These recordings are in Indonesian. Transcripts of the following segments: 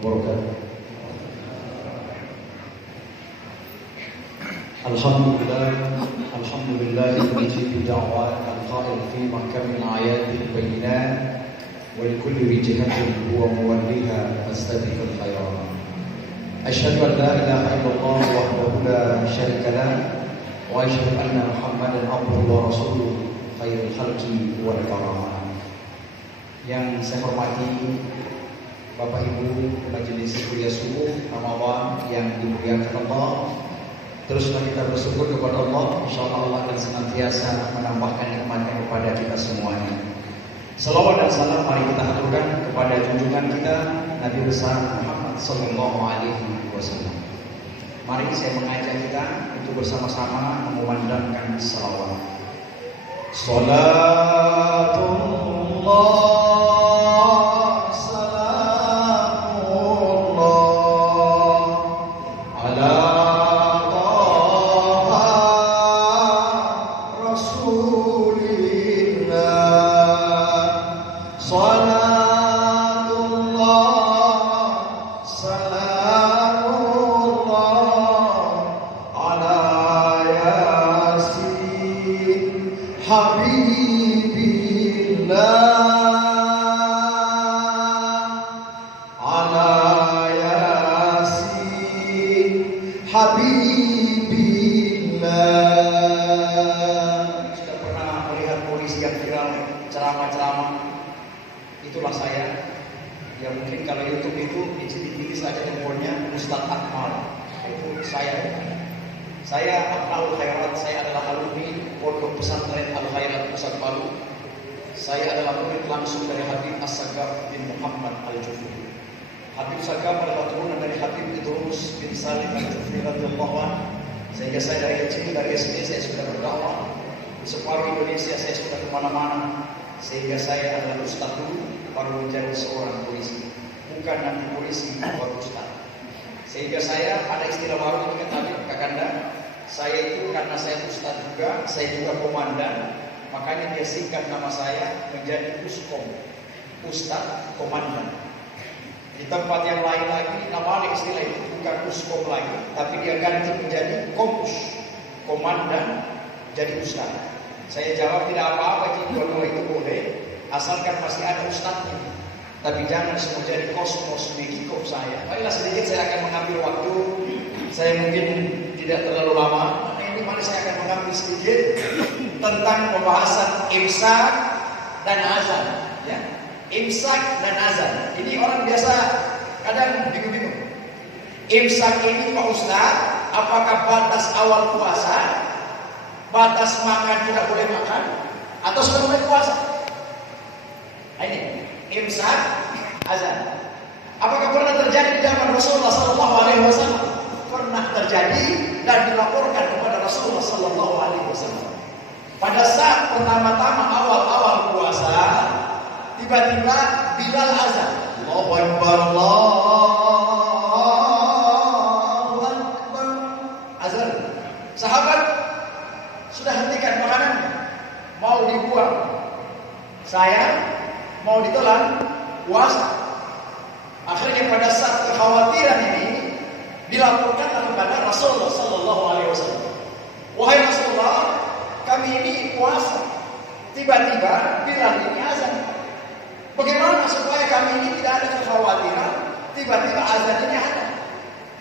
wabarakatuh. Alhamdulillah mujibu da'wat al-qail fi mahkamil ayatil bayyinat wa likulli wijhatin huwa muwalliha fastabiqul khairat. Asyhadu an la ilaha illallah wahdahu la syarika lah wa asyhadu anna Muhammadan abduhu wa rasuluhu khairul khalqi wal karamah. Yang saya hormati Bapak Ibu Majelis Kuliah Subuh Ramadan yang dimuliakan Allah. Teruslah kita bersyukur kepada Allah. InsyaAllah Allah akan senantiasa menambahkan nikmatnya kepada kita semuanya. Salawat dan salam mari kita aturkan kepada junjungan kita Nabi besar Muhammad sallallahu alaihi wasallam. Mari saya mengajak kita untuk bersama-sama mengumandangkan salawat. Salatullah itulah saya. Ya mungkin kalau YouTube itu dipilih saja handphonenya Ustadz Akmal. Itu saya. Saya Akmal Khairat. Saya adalah alumni Pondok Pesantren Al Khairat Pusat Palu. Saya adalah murid langsung dari Habib As-Sagaf bin Muhammad Al-Jufri. Habib Sagaf adalah turunan dari Habib Idrus bin Salim Al-Jufri radhiyallahu anhu. Sehingga saya dari kecil, dari SD saya sudah berdakwah. Di separuh Indonesia saya sudah kemana-mana. Sehingga saya adalah ustadz dulu, baru menjadi seorang polisi. Bukan nanti polisi, baru ustadz. Sehingga saya ada istilah baru yang kata Kakanda. Saya itu karena saya ustadz juga, saya juga komandan. Makanya dia singkat nama saya menjadi Uskom, Ustadz Komandan. Di tempat yang lain lagi namanya istilah itu bukan Uskom lagi, tapi dia ganti menjadi Kompus, Komandan jadi Ustadz. Saya jawab tidak apa-apa, dua-dua itu boleh, asalkan masih ada ustadznya. Tapi jangan semua jadi kosmos di kikop saya. Baiklah sedikit saya akan mengambil waktu. Saya mungkin tidak terlalu lama. Ini mana saya akan mengambil sedikit tentang pembahasan imsak dan azan. Ya, imsak dan azan. Ini orang biasa kadang bingung-bingung. Imsak ini Pak Ustadz, apakah batas awal puasa? Batas makan tidak boleh makan atau sudah mulai puasa? Nah, ini imsak, azan. Apakah pernah terjadi di zaman Rasulullah Sallallahu Alaihi Wasallam? Pernah terjadi dan dilaporkan kepada Rasulullah Sallallahu Alaihi Wasallam. Pada saat pertama-tama awal-awal puasa, tiba-tiba Bilal azan. Allahu Akbar, Allahu Akbar. Azan. Sahabat sudah hentikan makanan, mau dibuang. Saya mau ditelan puasa. Akhirnya pada saat kekhawatiran ini dilaporkan kepada Rasulullah Sallallahu Alaihi Wasallam. Wahai Rasulullah, kami ini puasa. Tiba-tiba Bilal ini azan. Bagaimana supaya kami ini tidak ada kekhawatiran? Tiba-tiba azan ini ada.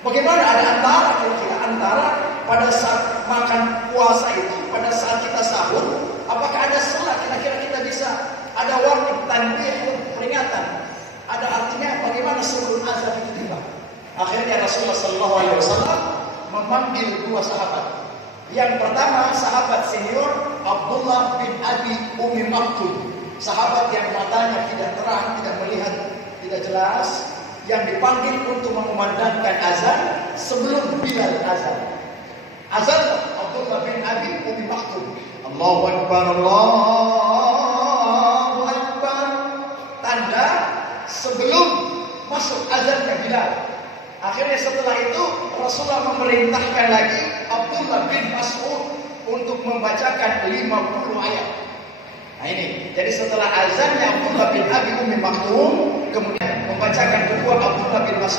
Bagaimana ada antara pada saat makan puasa itu, pada saat kita sahur, apakah ada salat kira-kira kita bisa ada warning tanbih peringatan? Ada artinya bagaimana sebelum azan itu tiba? Akhirnya Rasulullah Sallallahu Alaihi Wasallam memanggil dua sahabat. Yang pertama sahabat senior Abdullah bin Abi Umi Maktum, sahabat yang matanya tidak terang, tidak melihat, tidak jelas, yang dipanggil untuk mengumandangkan azan sebelum Bilal azan. Azan Abdullah bin Abi Umi Maktum. Allahu Akbar, Allahu Akbar. Tanda sebelum masuk azannya Bilal. Akhirnya setelah itu Rasulullah memerintahkan lagi Abdullah bin Mas'ud untuk membacakan 50 ayat. Nah ini, jadi setelah azannya Abdullah bin Abi Umi Maktum, kemudian membacakan kedua Abdullah bin Mas'ud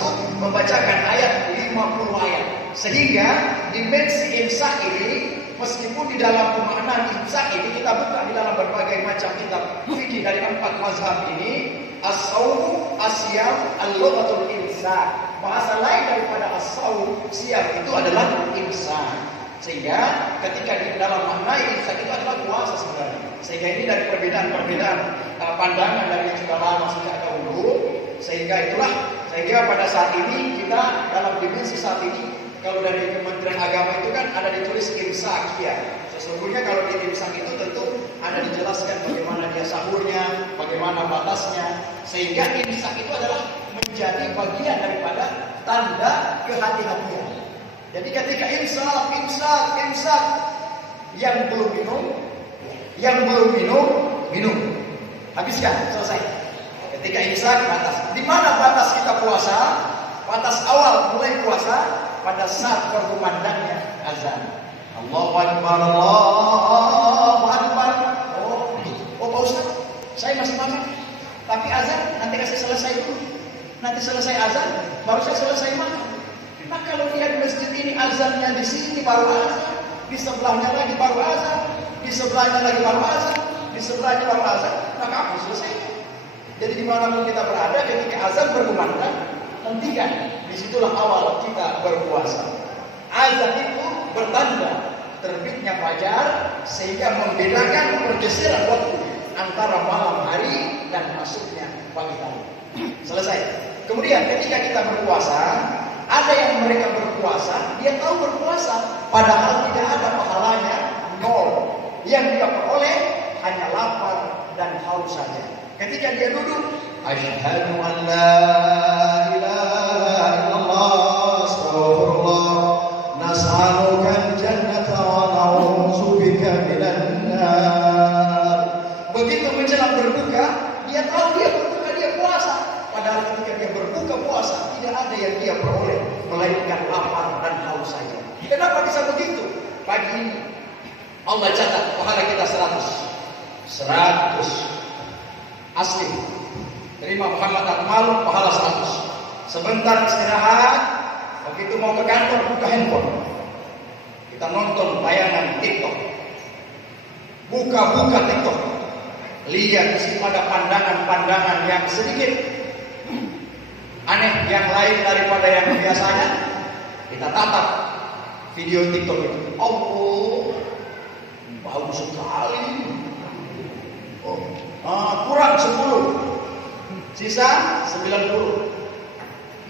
Sehingga dimensi imsak ini, meskipun di dalam pemaknaan imsak ini kita buka di dalam berbagai macam kitab fikih dari 4 mazhab ini, as-saum, as-siyam, al-lughatul imsak. Bahasa lain daripada as-saum, siyam itu adalah imsak. Sehingga ketika di dalam makna imsak itu adalah puasa sebenarnya. Sehingga ini dari perbedaan-perbedaan pandangan dari yang sudah lama sejak dahulu. Sehingga pada saat ini kita dalam dimensi saat ini, kalau dari Kementerian Agama itu kan ada ditulis imsak ya. Sesungguhnya kalau di imsak itu tentu ada dijelaskan bagaimana dia sahurnya, bagaimana batasnya. Sehingga imsak itu adalah menjadi bagian daripada tanda kehati-hatian. Jadi ketika imsak, yang belum minum, minum. Habiskan, selesai. Ketika imsak batas. Di mana batas kita puasa? Batas awal mulai puasa pada saat berkumandangnya azan. Allahu Akbar, Allahu Akbar. Oh Pak Ustaz, saya masih makan. Tapi azan nanti saya selesai dulu. Nanti selesai azan, baru saya selesai makan. Nah kalau dia di masjid ini azannya di sini baru azan, di sebelahnya lagi baru azan, di sebelahnya lagi baru azan, di sebelahnya baru azan, maka aku selesai. Jadi dimanapun kita berada, ketika azan berkumandang, hentikan. Disitulah awal kita berpuasa. Azan itu bertanda terbitnya fajar, sehingga membedakan pergeseran waktu antara malam hari dan masuknya pagi hari. Selesai. Kemudian ketika kita berpuasa, ada yang mereka berpuasa, dia tahu berpuasa, padahal tidak ada pahalanya, nol. Yang dia peroleh hanya lapar dan haus saja. Ketika dia duduk, asyhadu an la ilaha illallah, astaghfirullah, nas'aluka al-jannata wa na'udzubika minan nar. Begitu menjelang berbuka, dia tahu dia berbuka, dia puasa. Padahal ketika dia berbuka puasa, tidak ada yang dia peroleh melainkan lapar dan haus saja. Kenapa bisa begitu? Pagi ini Allah catat pahala kita 100 asli. Terima Muhammad Akmal pahala 100. Sebentar istirahat, begitu mau ke kantor buka handphone. Kita nonton tayangan TikTok. Buka TikTok. Lihat di situ ada pandangan-pandangan yang sedikit aneh, yang lain daripada yang biasanya. Kita tatap video TikTok itu. Oh, bagus sekali. Kurang 10, sisa 90.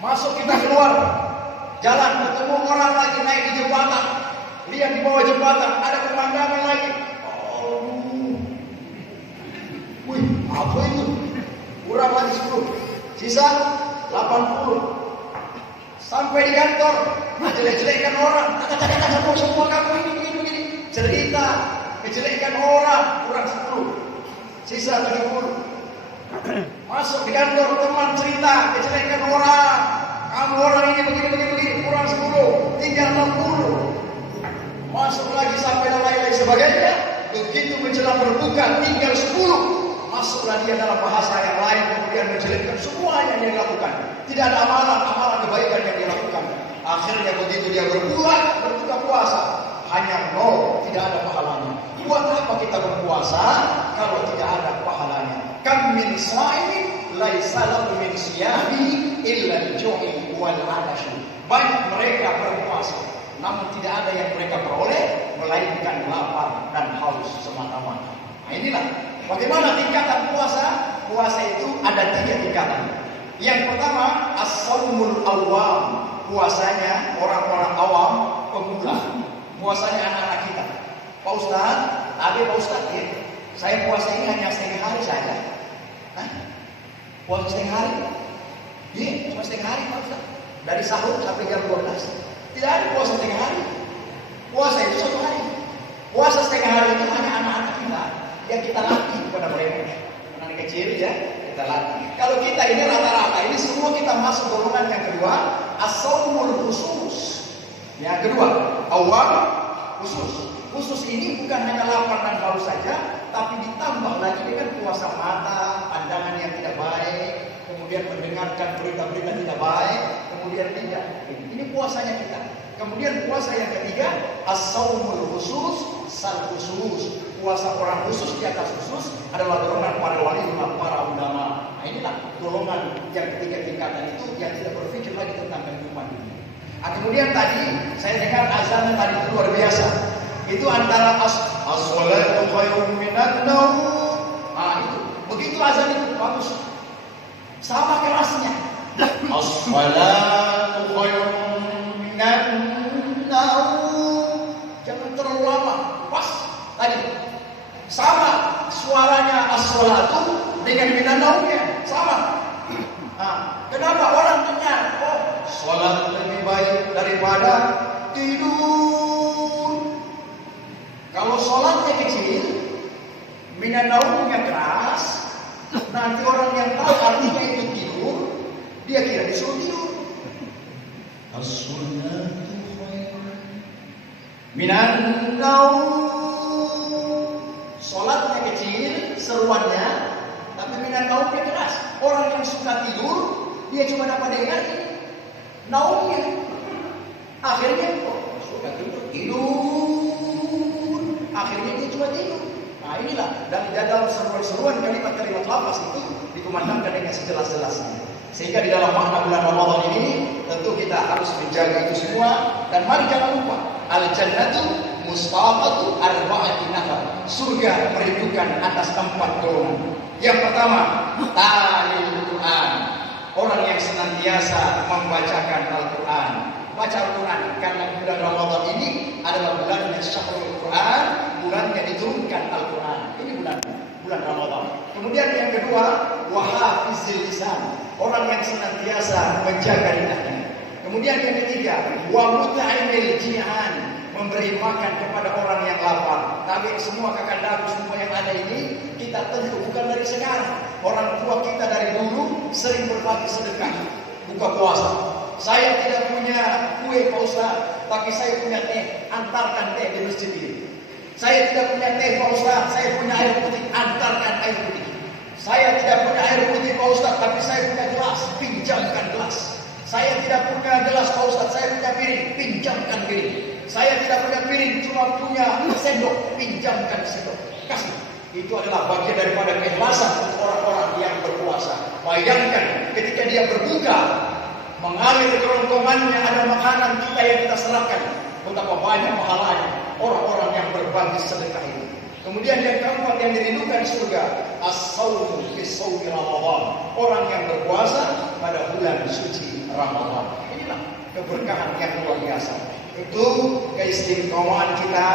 Masuk kita keluar jalan, ketemu orang lagi naik di jembatan. Lihat di bawah jembatan ada pemandangan lagi. Wih, apa itu? Kurang lagi 10, sisa 80. Sampai di kantor, jelek-jelekkan orang. Kata semua kamu ini cerita, menjelekkan orang. Kurang 10, sisa 70. Masuk di kantor, teman cerita, menjelekkan orang. Kamu orang ini begini, kurang 10, tinggal 60. Masuk lagi sampai dan lain-lain sebagainya. Begitu menjelang berbuka, tinggal 10. Masuklah dia dalam bahasa yang lain, kemudian menjelekkan semua yang dia lakukan. Tidak ada amalan kebaikan yang dia lakukan. Akhirnya begitu dia berbuka puasa, hanya nol, tidak ada pahalanya. Buat apa kita berpuasa kalau tidak ada pahalanya? Kam min sha'imin laisa lahu min siyami illa al-ju'i wal 'atash. Banyak mereka berpuasa, namun tidak ada yang mereka peroleh melainkan lapar dan haus semata-mata. Nah, inilah bagaimana tingkatan puasa. Puasa itu ada 3 tingkatan. Yang pertama, as-shaumul awam, puasanya orang-orang awam, pemula. Puasanya anak-anak kita. Pak Ustaz, Pak Ustaz, ya, saya puasa ini hanya setengah hari saja. Puasa setengah hari? Iya, cuma setengah hari Pak Ustaz. Dari sahur sampai jam 12. Tidak ada puasa setengah hari. Puasa itu 1 hari. Puasa setengah hari itu hanya anak-anak kita yang kita latih kepada mereka. Anak kecil ya, kita latih. Kalau kita ini rata-rata, ini semua kita masuk golongan yang kedua, as-shaumul khusus. Yang kedua, awal khusus. Khusus ini bukan hanya lapar dan haus saja, tapi ditambah lagi dengan puasa mata, pandangan yang tidak baik, kemudian mendengarkan berita-berita tidak baik, kemudian tidak. Ini puasanya kita. Kemudian puasa yang ketiga, as-saumul khusus, sal khusus. Puasa orang khusus di atas khusus adalah golongan para wali, para ulama. Nah inilah golongan yang ketiga tingkatan itu yang tidak berpikir lagi tentang kehidupan dunia. Nah, kemudian tadi saya dengar azan tadi itu luar biasa. Itu antara as-salatu khairun minan naum. Nah itu, begitu azan itu bagus. Sama kerasnya. As-salatu khairun minan naum. Jangan terlalu lama. Pas tadi. Sama suaranya as-salatu dengan minan naumnya. Sama. Nah, kenapa orang dengar? Oh, salat lebih baik daripada tidur. Kalau salatnya kecil, minan naumnya keras, nanti orang yang tahu artinya itu tidur, dia kira disuruh tidur. As-salatu khairun minan naum. Salatnya kecil, seruannya, tapi minan naumnya keras. Orang yang suka tidur, dia cuma dapat dengar naumnya. Akhirnya, suka tidur. Akhirnya dia cuma tidur. Nah inilah, dan di dalam seruan-seruan kalimat-kalimat lafaz itu dikumandangkan dengan sejelas-jelasnya. Sehingga di dalam makna bulan Ramadan ini, tentu kita harus menjaga itu semua. Dan mari jangan lupa, al-jannatu mustaqatu arba'ati nafar. Surga merindukan atas 4 golongan. Yang pertama, talil Quran. Orang yang senantiasa membacakan Al-Quran. Baca Al-Quran karena bulan Ramadan ini adalah bulan yang syahrul Quran, bulan yang diturunkan Al-Quran. Ini bulan Ramadan. Kemudian yang kedua, wahafizil lisan. Orang yang senantiasa menjaga lidahnya. Kemudian yang ketiga, wa mut'imil ji'an. Memberi makan kepada orang yang lapar. Tapi semua kakak-kakak semua yang ada ini kita tentu bukan dari sekarang. Orang tua kita dari dulu sering berbagi sedekah buka puasa. Saya tidak punya kue Pak Ustaz, tapi saya punya teh. Antarkan teh di masjid ini. Saya tidak punya teh Pak Ustaz, saya punya air putih. Antarkan air putih. Saya tidak punya air putih Pak Ustaz, tapi saya punya gelas. Pinjamkan gelas. Saya tidak punya gelas Pak Ustaz, saya punya piring. Pinjamkan piring. Saya tidak punya piring, cuma punya sendok. Pinjamkan sendok. Kasih. Itu adalah bagian daripada keikhlasan orang-orang yang berpuasa. Bayangkan ketika dia berbuka, mengalir kerongkongannya ada makanan kita yang kita serahkan. Betapa banyak pahalanya orang-orang yang berbagi sedekah ini. Kemudian yang keempat yang dirindukan surga, as-saumu fi shaumi Ramadan. Orang yang berpuasa pada bulan suci Ramadan. Inilah keberkahan yang luar biasa. Itu keistimewaankita.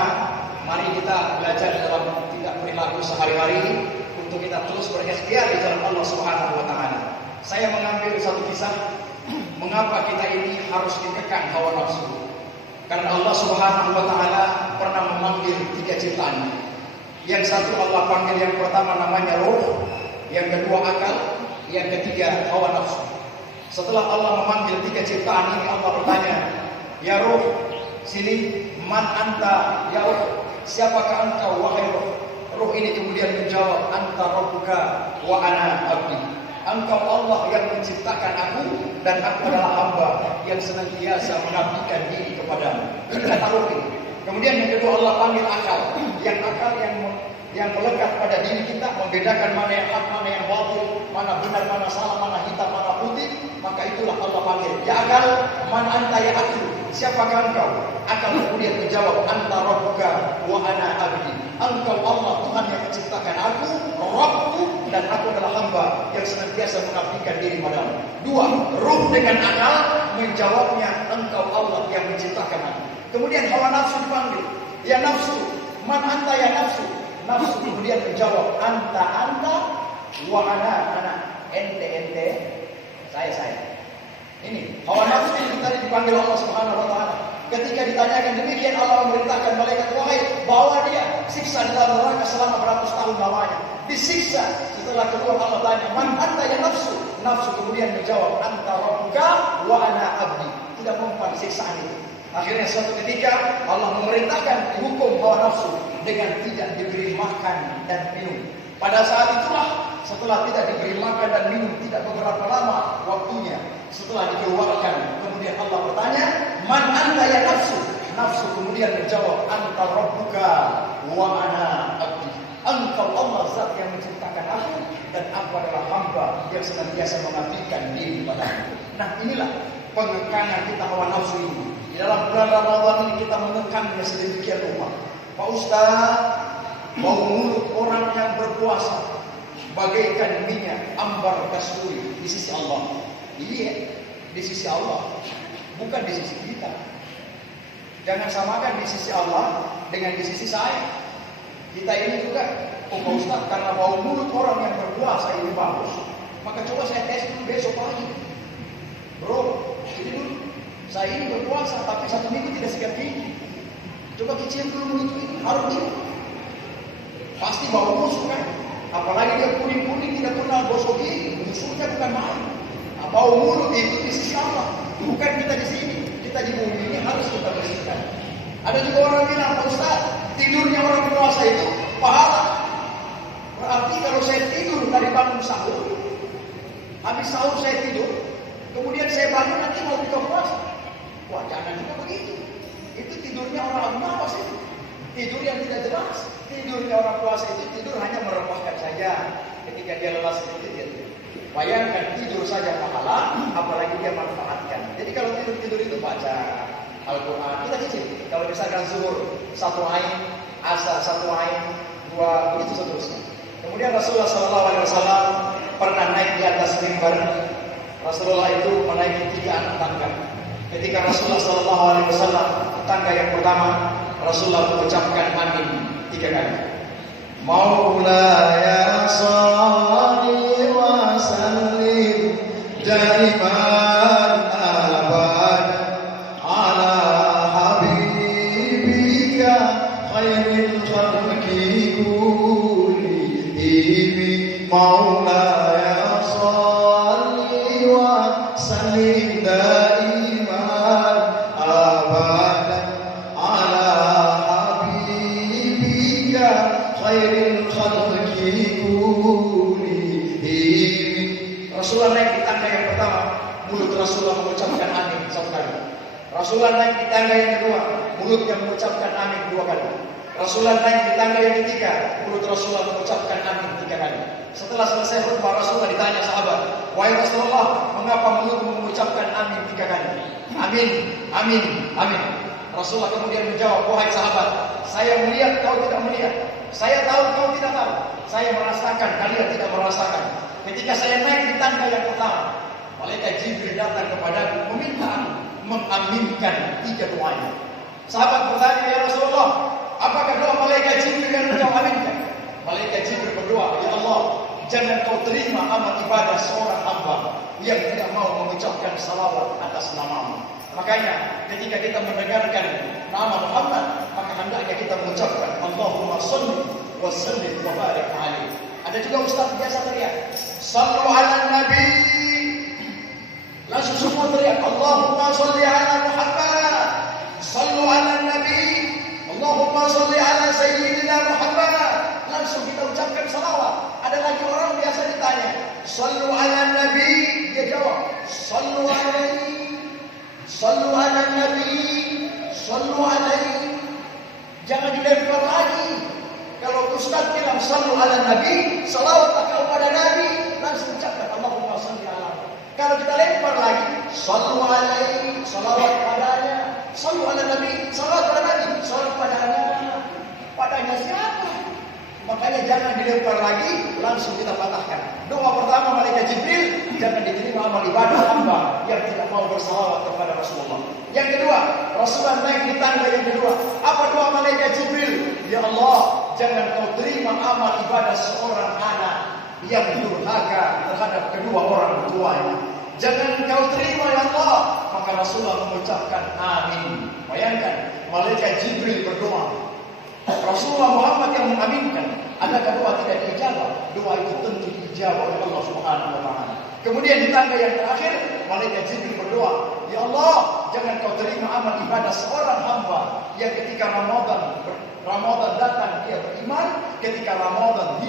Mari kita belajar dalam tingkah perilaku sehari-hari untuk kita terus berikhtiar di jalan Allah Subhanahu wa taala. Saya mengambil satu kisah mengapa kita ini harus dikekang hawa nafsu. Karena Allah Subhanahu wa taala pernah memanggil 3 ciptaan. Yang satu Allah panggil, yang pertama namanya roh, yang kedua akal, yang ketiga hawa nafsu. Setelah Allah memanggil 3 ciptaan ini, Allah bertanya, ya roh, sini, man anta, ya roh, siapakah engkau wahai roh? Roh ini kemudian menjawab, anta rabbuka wa ana abdi. Engkau Allah yang menciptakan aku dan aku adalah hamba yang senantiasa mengabdikan diri kepadamu. Kata roh ini. Kemudian yang kedua Allah panggil akal, yang akal yang melekat pada diri kita, membedakan mana yang hak, mana yang batil, mana benar, mana salah, mana hitam, mana putih. Maka itulah Allah panggil, ya akal, man anta ya aku, siapakah engkau? Akal kemudian menjawab, anta rabbuka wa ana abdi. Engkau Allah Tuhan yang menciptakan aku, Rabbku, dan aku adalah hamba yang senantiasa mengabdikan diri padamu. Dua, ruh dengan akal menjawabnya, engkau Allah yang menciptakan aku. Kemudian hawa nafsu dipanggil, ya nafsu, man anta ya nafsu. Nafsu kemudian menjawab, anta wa ana, ente, saya. Ini hawa nafsu yang tadi dipanggil Allah Subhanahu wa taala. Ketika ditanyakan demikian, Allah memerintahkan malaikat, wahai, bawa dia, siksa di dalam neraka selama beratus tahun lamanya. Disiksa. Setelah keluar Allah tanya, man anta ya nafsu. Nafsu kemudian menjawab, anta rabbuka wa ana abdi. Tidak mempan siksaan itu. Akhirnya suatu ketika Allah memerintahkan dihukum hawa nafsu dengan tidak diberi makan dan minum. Pada saat itulah, setelah tidak diberi makan dan minum, tidak beberapa lama waktunya, setelah dikeluarkan, kemudian Allah bertanya, man anta ya nafsu. kemudian menjawab, Anta Rabbuka wa ana abdi. Engkau Allah zat yang menciptakan aku, dan aku adalah hamba yang senantiasa mengabdikan diri padamu. Nah, inilah pengekangan kita hawa nafsu ini. Di dalam bulan Ramadan ini kita menekannya sedemikian rupa. Pak Ustaz, bau mulut orang yang berpuasa bagaikan minyak ambar kasturi di sisi Allah. Iya, di sisi Allah, bukan di sisi kita. Jangan samakan di sisi Allah dengan di sisi saya. Kita ini juga, Pak Ustaz, karena bau mulut orang yang berpuasa ini bagus, maka coba saya tes dulu besok pagi. Bro, ini dulu, saya ini berpuasa tapi 1 minggu tidak sikat gigi. Coba kecil dulu mulut ini, harus ini. Pasti bau busuk kan? Apalagi dia kuning-kuning tidak kenal gosok gigi, busuknya bukan main. Nah, bau mulut itu di sisi Allah, bukan kita di sini. Kita di bumi ini harus kita bersihkan. Ada juga orang bilang, Pak Ustaz, tidurnya orang berpuasa itu pahala. Berarti kalau saya tidur dari bangun sahur, habis sahur saya tidur, kemudian saya bangun nanti mau buka puasa. Wah, jangan juga begitu. Itu tidurnya orang apa sih? Tidur yang tidak jelas. Tidurnya orang puasa itu tidur hanya merepotkan saja. Ketika dia lelah sedikit dia tidur. Bayangkan tidur saja pahala, apalagi dia manfaatkan. Jadi kalau tidur itu baca Al-Quran, kita cicil. Kalau misalkan zuhur 1 ain, asar 1 ain, 2, begitu seterusnya. Kemudian Rasulullah SAW pernah naik di atas mimbar. Rasulullah itu menaiki 3 anak tangga. Ketika Rasulullah SAW tangga yang pertama, Rasulullah mengucapkan amin 3 kali. Maulaya salli wa sallim daiman abad ala habibika khairil khalqi kullihim. Maulaya salli wa sallim daiman abadan ala habibika khairil khalqi kullihim. Rasulullah naik di tangga yang pertama, mulut Rasulullah mengucapkan amin 1 kali. Rasulullah naik di tangga yang kedua, mulutnya mengucapkan amin 2 kali. Rasulullah naik di tangga yang ketiga, mulut Rasulullah mengucapkan amin 3 kali. Setelah selesai khutbah, Rasulullah ditanya sahabat, wahai Rasulullah, mengapa mulutmu mengucapkan amin 3 kali? Amin, amin, amin. Rasulullah kemudian menjawab, wahai sahabat, saya melihat, kau tidak melihat. Saya tahu, kau tidak tahu. Saya merasakan, kalian tidak merasakan. Ketika saya naik di tangga yang pertama, malaikat Jibril datang kepadaku meminta mengaminkan 3 doanya. Sahabat bertanya, ya Rasulullah, apakah doa malaikat Jibril yang engkau aminkan? Malaikat Jibril berdoa, ya Allah, jangan kau terima amal ibadah seorang hamba yang tidak mau mengucapkan salawat atas namamu. Makanya ketika kita mendengarkan nama Muhammad, maka hendaknya kita mengucapkan Allahumma shalli wa sallim wa barik alaihi. Ada juga ustaz biasa teriak, sallu ala nabi. Langsung semua teriak, Allahumma shalli ala Muhammad. Sallu ala nabi. Allahumma shalli ala sayyidina Muhammad. Langsung kita ucapkan salawat. Ada lagi orang biasa ditanya, sallu ala nabi. Dia jawab, sallu alaihi. Sallu ala nabi, sallu alaihi. Jangan dilempar lagi. Kalau ustaz bilang sallu ala nabi, salawat kau pada nabi, langsung ucapkan Allahumma shalli ala. Kalau kita lempar lagi, sallu alaihi, salawat padanya. Sallu ala nabi, salawat pada nabi, salawat padanya. Padanya siapa? Makanya jangan dilempar lagi, langsung kita patahkan. Doa pertama malaikat Jibril, jangan diterima amal ibadah hamba yang tidak mau bersalawat kepada Rasulullah. Yang kedua, Rasulullah naik di tangga yang kedua. Apa doa malaikat Jibril? Ya Allah, jangan kau terima amal ibadah seorang anak yang durhaka terhadap kedua orang tuanya. Jangan kau terima ya Allah. Maka Rasulullah mengucapkan amin. Bayangkan, malaikat Jibril berdoa, Rasulullah Muhammad yang mengaminkan. Adakah doa tidak diijabah? Doa itu tentu diijabah oleh Allah Subhanahu wa taala. Kemudian di tangga yang terakhir, malaikat Jibril berdoa, ya Allah, jangan kau terima amal ibadah seorang hamba yang ketika Ramadan datang dia beriman, ketika Ramadan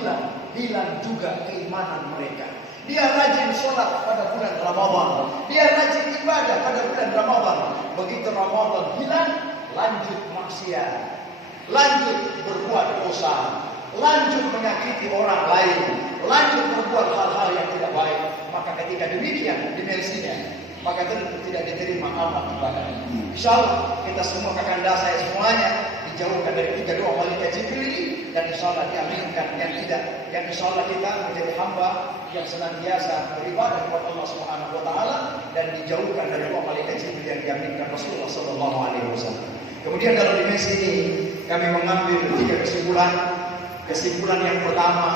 hilang juga keimanan mereka. Dia rajin sholat pada bulan Ramadan, dia rajin ibadah pada bulan Ramadan. Begitu Ramadan hilang, lanjut maksiat, lanjut berbuat dosa, lanjut menyakiti orang lain, lanjut berbuat hal-hal yang tidak baik, maka ketika demikian dimensinya, maka tentu tidak diterima amal ibadah. Insyaallah kita semua kakanda saya semuanya dijauhkan dari 3 doa malaikat Jibril ini, dan insyaallah diaminkan yang insyaallah kita menjadi hamba yang senantiasa beribadah kepada Allah Subhanahu wa taala dan dijauhkan dari doa malaikat Jibril yang diaminkan Rasulullah sallallahu alaihi wasallam. Kemudian dalam dimensi ini kami mengambil 3 kesimpulan. Kesimpulan yang pertama,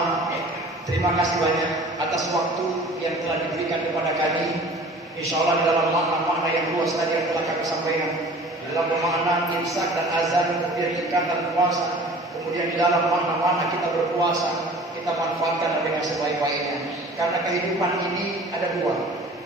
terima kasih banyak atas waktu yang telah diberikan kepada kami. Insyaallah di dalam makna-makna yang luas tadi yang telah kami sampaikan, dalam makna imsak dan azan, kemudian ikatan puasa, kemudian di dalam makna-makna kita berpuasa, kita manfaatkan dengan sebaik-baiknya. Karena kehidupan ini ada 2.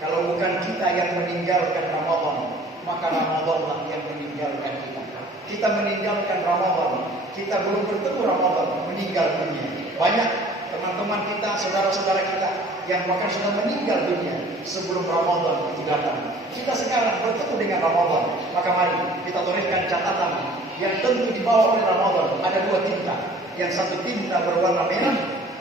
Kalau bukan kita yang meninggalkan Ramadan, maka Ramadanlah yang meninggalkan kita. Kita meninggalkan Ramadan, kita belum bertemu Ramadan, meninggal dunia. Banyak teman-teman kita, saudara-saudara kita yang bahkan sudah meninggal dunia sebelum Ramadan itu datang. Kita sekarang bertemu dengan Ramadan, maka mari kita torehkan catatan yang tentu dibawa oleh Ramadan. Ada 2 tinta, yang satu tinta berwarna merah,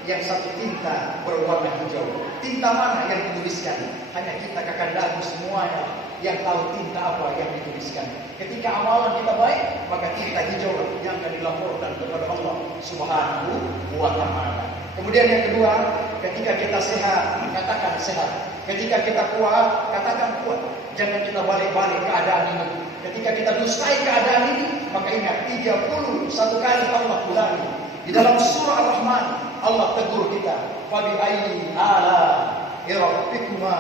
yang satu tinta berwarna hijau. Tinta mana yang dituliskan? Hanya kita kakandaku semuanya yang tahu tinta apa yang dituliskan. Ketika amalan kita baik, maka tinta hijau yang akan dilaporkan kepada Allah Subhanahu wa taala. Kemudian yang kedua, ketika kita sehat, katakan sehat. Ketika kita kuat, katakan kuat. Jangan kita balik-balik keadaan ini. Ketika kita dustai keadaan ini, maka ingat 31 kali Allah ulangi. Di dalam surah Ar-Rahman, Allah tegur kita, "Fabi ayyi ala rabbikuma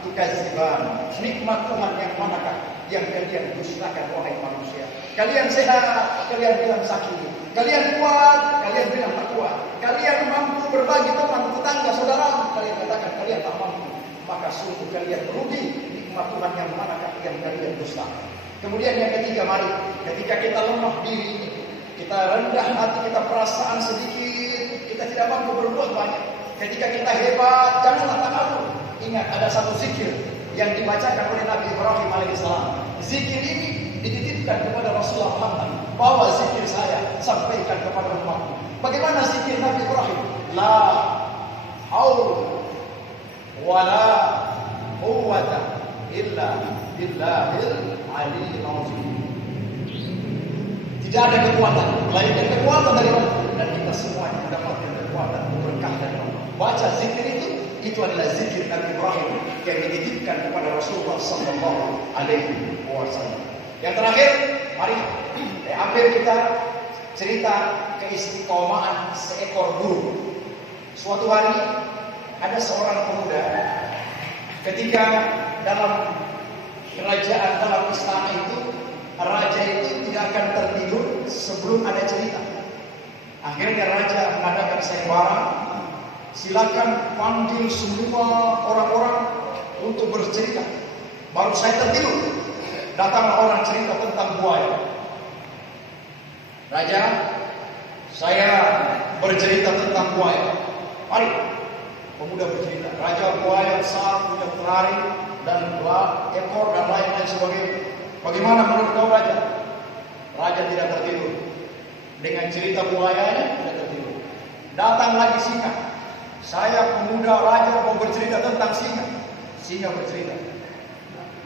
tukadziban." Nikmat Tuhan yang manakah yang kalian dustakan wahai manusia? Kalian sehat, kalian bilang sakit. Kalian kuat, kalian bilang tak kuat. Kalian mampu berbagi teman, tetangga, saudara, kalian katakan kalian tak mampu. Maka sungguh kalian merugi. Nikmat Tuhan yang manakah yang kalian dustakan? Kemudian yang ketiga, mari ketika kita lemah diri ini, kita rendah hati, kita perasaan sedikit, kita tidak mampu berbuat banyak. Ketika kita hebat, janganlah takabur. Ingat ada satu zikir yang dibacakan oleh Nabi Ibrahim alaihissalam. Zikir ini dititipkan kepada Rasulullah Muhammad. Bawa zikir saya, sampaikan kepada umatku. Bagaimana zikir Nabi Ibrahim? La haul wala quwwata illa billahil aliyyil azim. Tidak ada kekuatan, melainkan kekuatan dari Allah, dan kita semuanya mendapatkan kekuatan berkah dari Allah. Baca zikir itu adalah zikir Nabi Ibrahim yang dititipkan kepada Rasulullah sallallahu alaihi wasallam. Yang terakhir, mari hampir kita cerita keistiqomahan seekor burung. Suatu hari ada seorang pemuda ketika dalam kerajaan, dalam istana itu, raja itu tidak akan tertidur sebelum ada cerita. Akhirnya raja mengadakan sayembara, silakan panggil semua orang-orang untuk bercerita. Baru saya tertidur, datanglah orang cerita tentang buaya. Raja, saya bercerita tentang buaya. Mari, pemuda bercerita. Raja, buaya besar, punya pelari dan ekor dan lain-lain sebagainya. Bagaimana menurut kau raja? Raja tidak tertidur. Dengan cerita buayanya tidak tertidur. Datang lagi singa. Saya pemuda raja mau bercerita tentang singa. Singa bercerita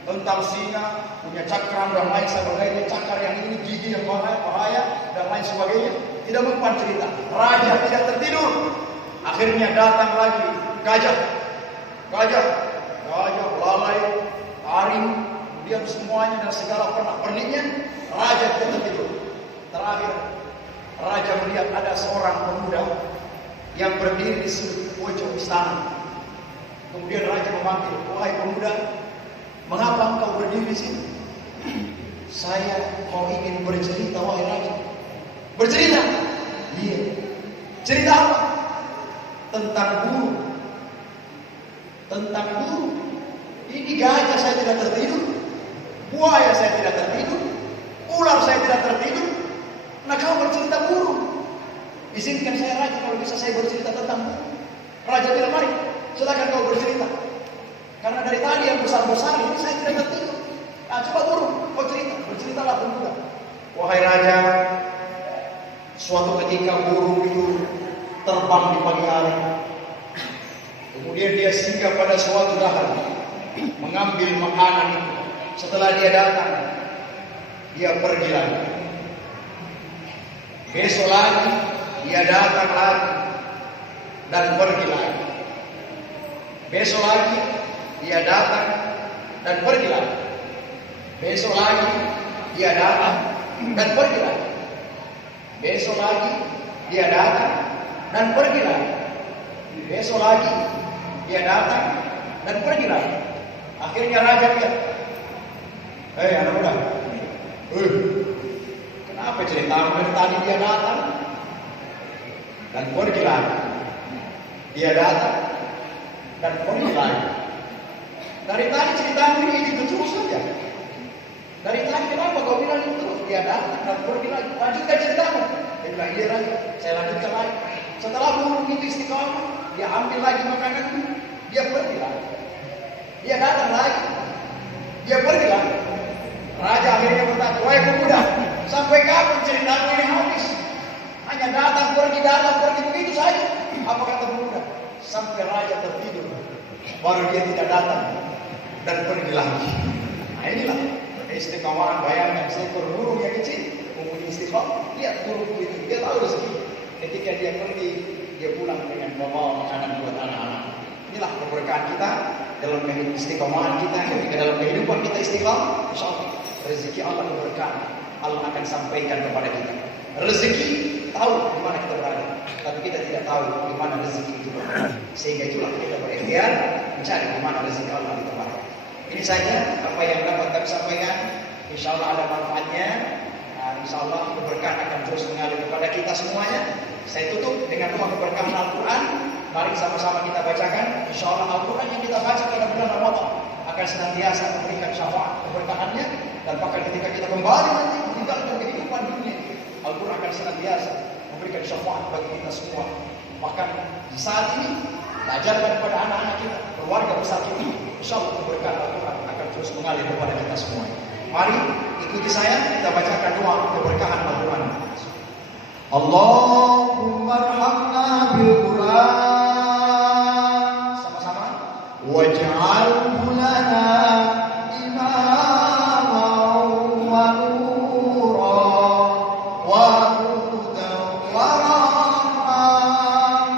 tentang singa, punya cakram dan lain sebagainya. Cakar yang ini, gigi yang bahaya dan lain sebagainya. Tidak mempan cerita. Raja tidak tertidur. Akhirnya datang lagi gajah. Gajah belalai, taring, diam semuanya dan segala pernak-perniknya. Raja tidak tertidur. Terakhir, raja melihat ada seorang pemuda yang berdiri di sudut pojok istana. Kemudian raja memanggil, "Wahai pemuda, mengapa engkau berdiri di sini?" "Saya mau ingin bercerita, wahai raja." "Bercerita?" "Iya." "Cerita apa?" "Tentang burung." "Tentang burung? Ini gajah saya tidak tertidur, buaya saya tidak tertidur, ular saya tidak tertidur. Nah kau bercerita burung? Izinkan saya raja kalau bisa saya bercerita tentang burung." Raja bilang, "Mari, silakan kau bercerita. Karena dari tadi yang besar-besar ini saya tidak tertidur. Nah coba burung, kau cerita." Berceritalah pemuda. ketika burung itu terbang di pagi hari. Kemudian dia singgah pada suatu lahan, mengambil makanan itu. Setelah dia datang, dia pergi lagi. Besok lagi, dia datang lagi dan pergi lagi. Besok lagi, dia datang dan pergi lagi. Besok lagi, dia datang dan pergi lagi. Besok lagi, dia datang dan pergi lagi. Besok lagi, dia datang dan pergi lagi. Akhirnya raja lihat, anak muda, kenapa ceritamu dari tadi dia datang dan pergi lagi? Dia datang dan pergi lagi. Dari tadi ceritamu ini itu terus saja. Dari tadi kenapa kau bilang itu terus? Dia datang dan pergi lagi. Lanjutkan ceritamu. Dia bilang, iya raja, saya lanjutkan lagi. Setelah burung itu istiqamah, dia ambil lagi makanan itu, dia pergi lagi. Dia datang lagi, dia pergi lagi. Raja akhirnya bertanya, wahai pemuda, sampai kapan ceritamu ini habis? Hanya datang pergi begitu saja. Apa kata pemuda? Sampai raja tertidur, baru dia tidak datang dan pergi lagi. Nah inilah istiqamahan. Bayangkan seekor burung yang kecil mempunyai istiqamah. Lihat burung itu, dia tahu rezeki. Ketika dia pergi, dia pulang dengan membawa makanan buat anak-anak. Inilah keberkahan kita dalam istiqamahan kita. Ketika dalam kehidupan kita istiqamah, insyaallah rezeki Allah berkah. Allah akan sampaikan kepada kita. Rezeki tahu di mana kita berada, tapi kita tidak tahu di mana rezeki itu berada. Sehingga itulah kita berikhtiar mencari di mana rezeki Allah ditempatkan. Ini saja apa yang dapat kami sampaikan. Insyaallah ada manfaatnya. Insyaallah keberkahan akan terus mengalir kepada kita semuanya. Saya tutup dengan doa keberkahan Al-Quran. Mari sama-sama kita bacakan. Insyaallah Al-Quran yang kita baca pada bulan Ramadan akan senantiasa memberikan syafaat keberkahannya, dan bahkan ketika kita kembali nanti meninggalkan kehidupan dunia, Al-Quran akan senantiasa memberikan syafaat bagi kita semua. Bahkan di saat ini ajarkan kepada anak-anak kita, keluarga besar kita, insyaallah keberkahan Al-Quran akan terus mengalir kepada kita semua. Mari ikuti saya, kita bacakan doa keberkahan Al-Quran. Allahumma arhamna bil Quran. Sama-sama. Waj'alhu lana imaman wa nuran wa hudan wa rahmah.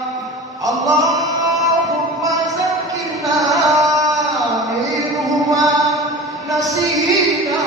Allahumma zakkirna minhu ma nasina.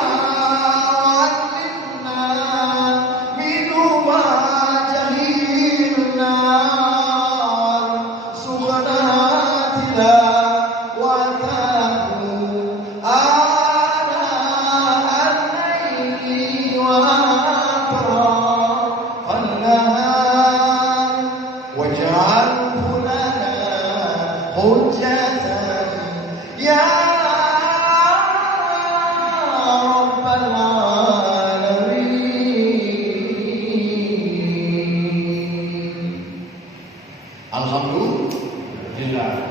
Alhamdulillah.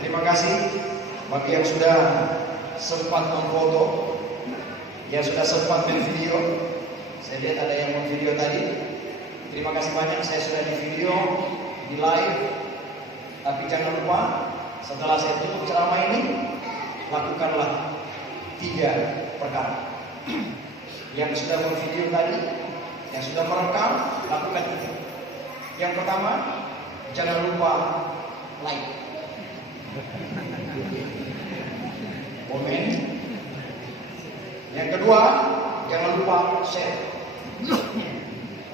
Terima kasih bagi yang sudah sempat memfoto, yang sudah sempat memvideo. Saya lihat ada yang memvideo tadi. Terima kasih banyak, saya sudah di video, di live. Tapi jangan lupa setelah saya tutup ceramah ini, lakukanlah 3 perkara. Yang sudah memvideo tadi, yang sudah merekam, lakukan 3. Yang pertama, jangan lupa like, komen. Yang kedua, jangan lupa share.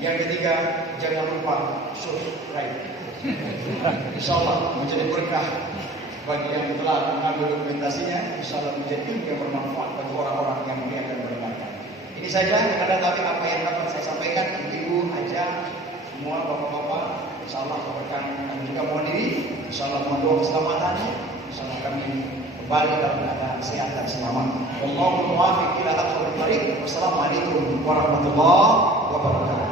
Yang ketiga, jangan lupa subscribe. Insyaallah menjadi berkah bagi yang telah mengambil dokumentasinya. Insyaallah menjadi ilmu yang bermanfaat bagi orang-orang yang akan mendengarkan. Ini saja yang ada tapi apa yang dapat saya sampaikan. Ibu, aja, semua bapak-bapak, insyaallah keberkahan kami juga mohon diri. Insyaallah mohon doa keselamatannya. Insyaallah kami kembali dalam keadaan sehat dan selamat. Wallahu muwaffiq ila aqwamit thariq. Wassalamualaikum warahmatullahi wabarakatuh.